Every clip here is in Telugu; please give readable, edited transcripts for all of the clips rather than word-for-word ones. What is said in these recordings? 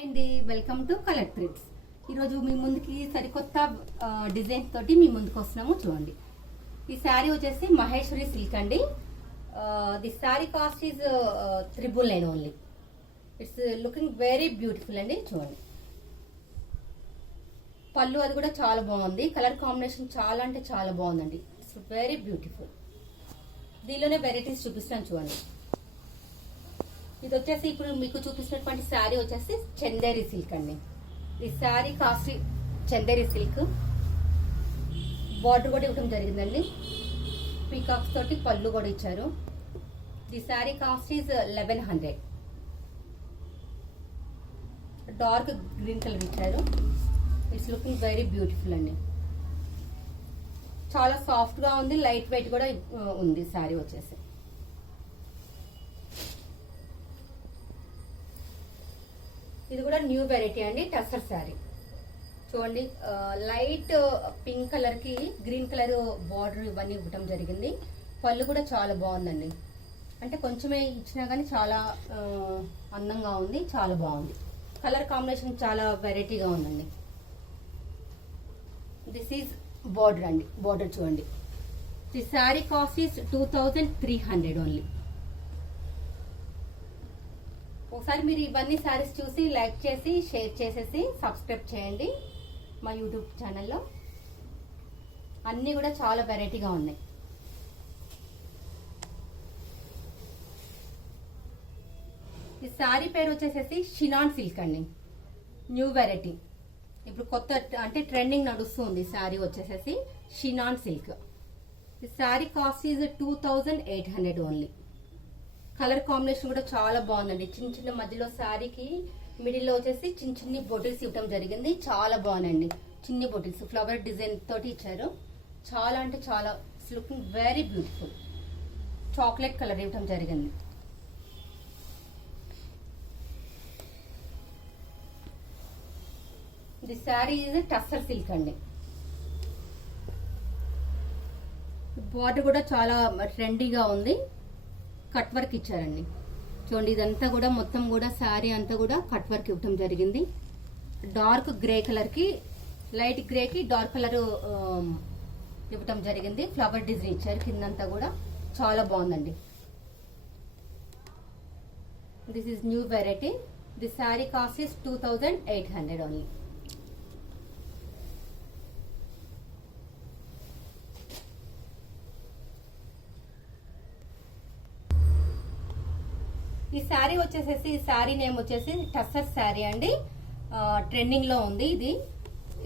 And welcome to colour threads. ఈరోజు మీ ముందుకి సరికొత్త డిజైన్స్ తోటి మీ ముందుకు వస్తున్నాము. చూడండి, ఈ శారీ వచ్చేసి మహేశ్వరి సిల్క్ అండి. The sari cost is 999 only. It's looking very beautiful అండి. చూడండి, పళ్ళు అది కూడా చాలా బాగుంది. కలర్ కాంబినేషన్ చాలా అంటే చాలా బాగుందండి. It's very beautiful. దీనిలోనే వెరైటీస్ చూపిస్తాను చూడండి. ఇది వచ్చేసి ఇప్పుడు మీకు చూపిస్తున్నటువంటి శారీ వచ్చేసి చందేరి సిల్క్ అండి. ఈ sari cost Chanderi silk. Border కూడా ఇవ్వడం జరిగిందండి. పీకాక్స్ తోటి పళ్ళు కూడా ఇచ్చారు. The sari cost is 1100. Dark green colour ఇచ్చారు. ఇట్స్ లుకింగ్ వెరీ బ్యూటిఫుల్ అండి. చాలా సాఫ్ట్ గా ఉంది, లైట్ వెయిట్ కూడా ఉంది శారీ వచ్చేసి. ఇది కూడా న్యూ వెరైటీ అండి, టస్సర్ శారీ. చూడండి, లైట్ పింక్ కలర్ కి గ్రీన్ కలర్ బార్డర్ ఇవన్నీ ఇవ్వటం జరిగింది. పళ్ళు కూడా చాలా బాగుందండి. అంటే కొంచెమే ఇచ్చినా కానీ చాలా అందంగా ఉంది, చాలా బాగుంది. కలర్ కాంబినేషన్ చాలా వెరైటీగా ఉందండి. దిస్ ఈజ్ బార్డర్ అండి. బార్డర్ చూడండి. The sari cost is 2300 only. ఒకసారి మీరు ఇవన్నీ శారీస్ చూసి లైక్ చేసి షేర్ చేసేసి సబ్స్క్రైబ్ చేయండి మా యూట్యూబ్ ఛానల్లో. అన్నీ కూడా చాలా వెరైటీగా ఉన్నాయి. ఈ శారీ పేరు వచ్చేసేసి షినాన్ సిల్క్ అండి. న్యూ వెరైటీ, ఇప్పుడు కొత్త అంటే ట్రెండింగ్ నడుస్తుంది. శారీ వచ్చేసేసి షినాన్ సిల్క్. ఈ sari cost is 2800 only. Colour combination కూడా చాలా బాగుందండి. చిన్న చిన్న మధ్యలో శారీకి మిడిల్ లో వచ్చేసి చిన్న చిన్ని బొటిల్స్ ఇవ్వడం జరిగింది. చాలా బాగుందండి. చిన్ని బొటిల్స్ ఫ్లవర్ డిజైన్ తోటి ఇచ్చారు. చాలా అంటే చాలా looking very beautiful. Chocolate colour ఇవ్వడం జరిగింది. The sari is tussar silk అండి. బార్డర్ కూడా చాలా ట్రెండీగా ఉంది. కట్ వర్క్ ఇచ్చారండి. చూడండి, ఇదంతా కూడా మొత్తం కూడా శారీ అంతా కూడా కట్ వర్క్ ఇవ్వటం జరిగింది. డార్క్ గ్రే కలర్ కి లైట్ గ్రే కి డార్క్ కలర్ ఇవ్వటం జరిగింది. ఫ్లవర్ డిజైన్ ఇచ్చారు కిందంతా కూడా. చాలా బాగుందండి. This is new variety. The sari cost is 2800 only. ఈ శారీ వచ్చేసేసి ఈ శారీ నేమ్ వచ్చేసి టస్సర్ శారీ అండి. ట్రెండింగ్ లో ఉంది ఇది.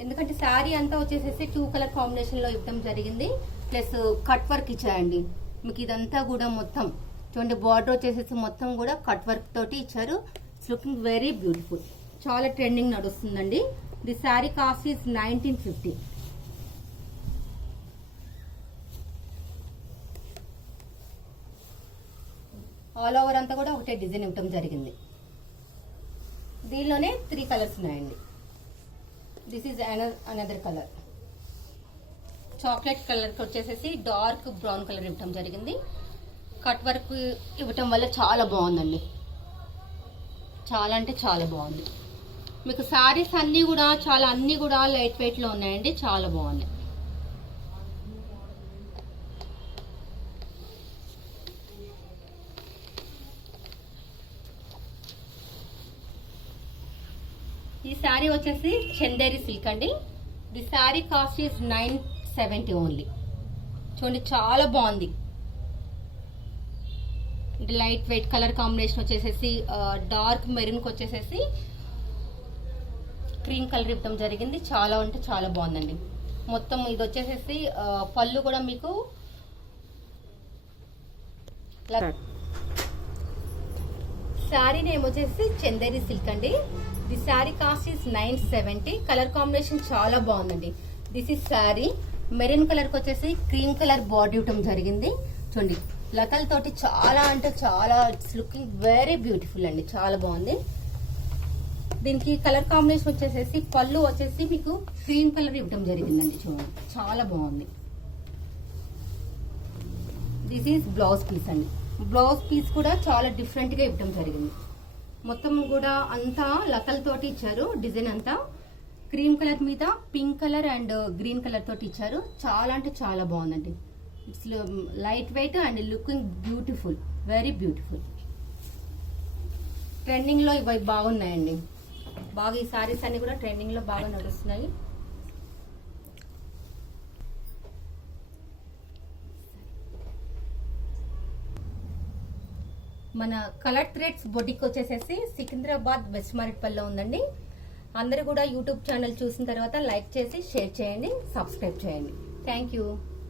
ఎందుకంటే శారీ అంతా వచ్చేసేసి 2 కలర్ కాంబినేషన్ లో ఇవ్వడం జరిగింది. ప్లస్ కట్ వర్క్ ఇచ్చారండి. మీకు ఇదంతా కూడా మొత్తం చూడండి, బార్డర్ వచ్చేసేసి మొత్తం కూడా కట్ వర్క్ తోటి ఇచ్చారు. It's looking very beautiful. చాలా ట్రెండింగ్ నడుస్తుందండి. The sari cost is 1950. All over అంతా కూడా ఒకటే డిజైన్ ఇవ్వటం జరిగింది. దీనిలోనే 3 కలర్స్ ఉన్నాయండి. This is another colour. Chocolate colour వచ్చేసేసి డార్క్ బ్రౌన్ కలర్ ఇవ్వటం జరిగింది. కట్ వర్క్ ఇవ్వటం వల్ల చాలా బాగుందండి. చాలా అంటే చాలా బాగుంది. మీకు శారీస్ అన్నీ కూడా లైట్ వెయిట్ లో ఉన్నాయండి. చాలా బాగున్నాయి. ఈ శారీ వచ్చేసి చందేరి సిల్క్ అండి. The sari cost is 970 only. చూడండి, చాలా బాగుంది. లైట్ వెయిట్ కలర్ కాంబినేషన్ వచ్చేసేసి డార్క్ మెరూన్ కి వచ్చేసేసి క్రీమ్ కలర్ ఇవ్వడం జరిగింది. చాలా అంటే చాలా బాగుందండి. మొత్తం ఇది వచ్చేసేసి పళ్ళు కూడా మీకు శారీ నేమ్ వచ్చేసి చందేరి సిల్క్ అండి. The sari cost is 970. Colour combination చాలా బాగుందండి. This is sari maroon colour కి వచ్చేసి క్రీమ్ కలర్ బాడీ ఇవ్వటం జరిగింది. చూడండి, లతల తోటి చాలా అంటే చాలా ఇట్స్ లుకింగ్ వెరీ బ్యూటిఫుల్ అండి. చాలా బాగుంది. దీనికి కలర్ కాంబినేషన్ వచ్చేసేసి పళ్ళు వచ్చేసి మీకు క్రీమ్ కలర్ ఇవ్వటం జరిగిందండి. చూడండి, చాలా బాగుంది. దిస్ ఈస్ బ్లౌజ్ పీస్ అండి. బ్లౌజ్ పీస్ కూడా చాలా డిఫరెంట్ గా ఇవ్వటం జరిగింది. మొత్తం కూడా అంతా లతలతోటి ఇచ్చారు. డిజైన్ అంతా క్రీమ్ కలర్ మీద pink colour and green colour తోటి ఇచ్చారు. చాలా అంటే చాలా బాగుందండి. It's light weight and looking beautiful, very beautiful. Trending లో ఇవి బాగున్నాయండి. బాగా ఈ సారీస్ అన్ని కూడా ట్రెండింగ్ లో బాగా నడుస్తున్నాయి. మన కలర్ థ్రెడ్స్ బొటిక్ వచ్చేసేసి సికింద్రాబాద్ వెస్ట్ మారేట్పల్లిలో ఉందండి. అందరూ కూడా యూట్యూబ్ ఛానల్ చూసిన తర్వాత లైక్ చేసి షేర్ చేయండి, సబ్స్క్రైబ్ చేయండి. Thank you.